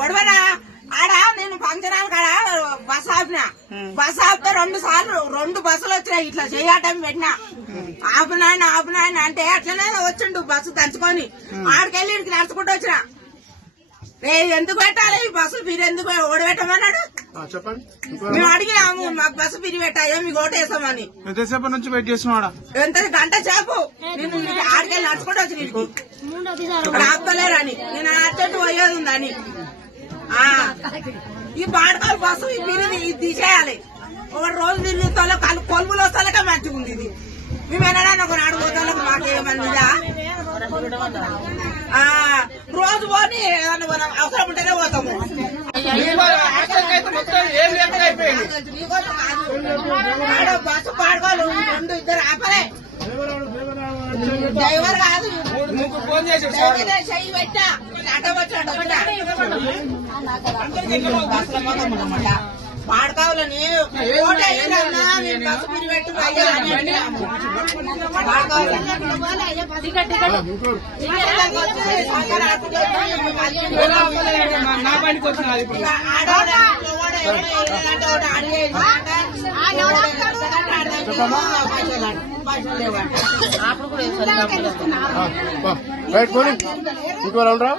గొడవనా ఆడ నేను function hall కాడ బస్ ఆపినా. బస్ ఆపితే 2 సార్లు 2 బస్సులు వచ్చినాయి. ఇట్లా చేయటం పెట్టినా. ఆపునాయన అంటే అట్లనే వచ్చిండు బస్సు దంచుకొని. ఆడికెళ్ళి ఇడికి నడుచుకుంటూ వచ్చిన. ఎందుకు పెట్టాలి ఈ బస్సు మీరు ఎందుకు ఓడబెట్టమన్నాడు. మేము అడిగినాము మాకు బస్సు పిరి పెట్టాయో మీకు ఓటేసామని. ఎంతసేపు నుంచి వెయిట్ చేస్తున్నాడా? ఎంత గంట సేపు నేను ఆడికెళ్ళి నడుచుకుంటూ వచ్చి ఇక్కడ ఆపుతలేరని నేను అర్జెంట్ పోయేది ఉందని. ఈ బాడకాలు బస్సు ఈ పిరిది ఇది తీసేయాలి. ఒక రోజు తిరుగుతాలో కొలుపులు వస్తాలకే మంచిగా ఉంది. ఇది మేమేనా ఒక నాడు పోతాలకు మాకేమన్నా రోజు పోని అవసరం ఉంటేనే పోతాము. బస్సు పాడుకోవాలి 2 ఆపలే. డ్రైవర్ కాదు చెయ్యి పెట్టా అడ్డవచ్చాడు పాడకావులని బస్సు పిరి పెట్టు అప్పుడు కూడా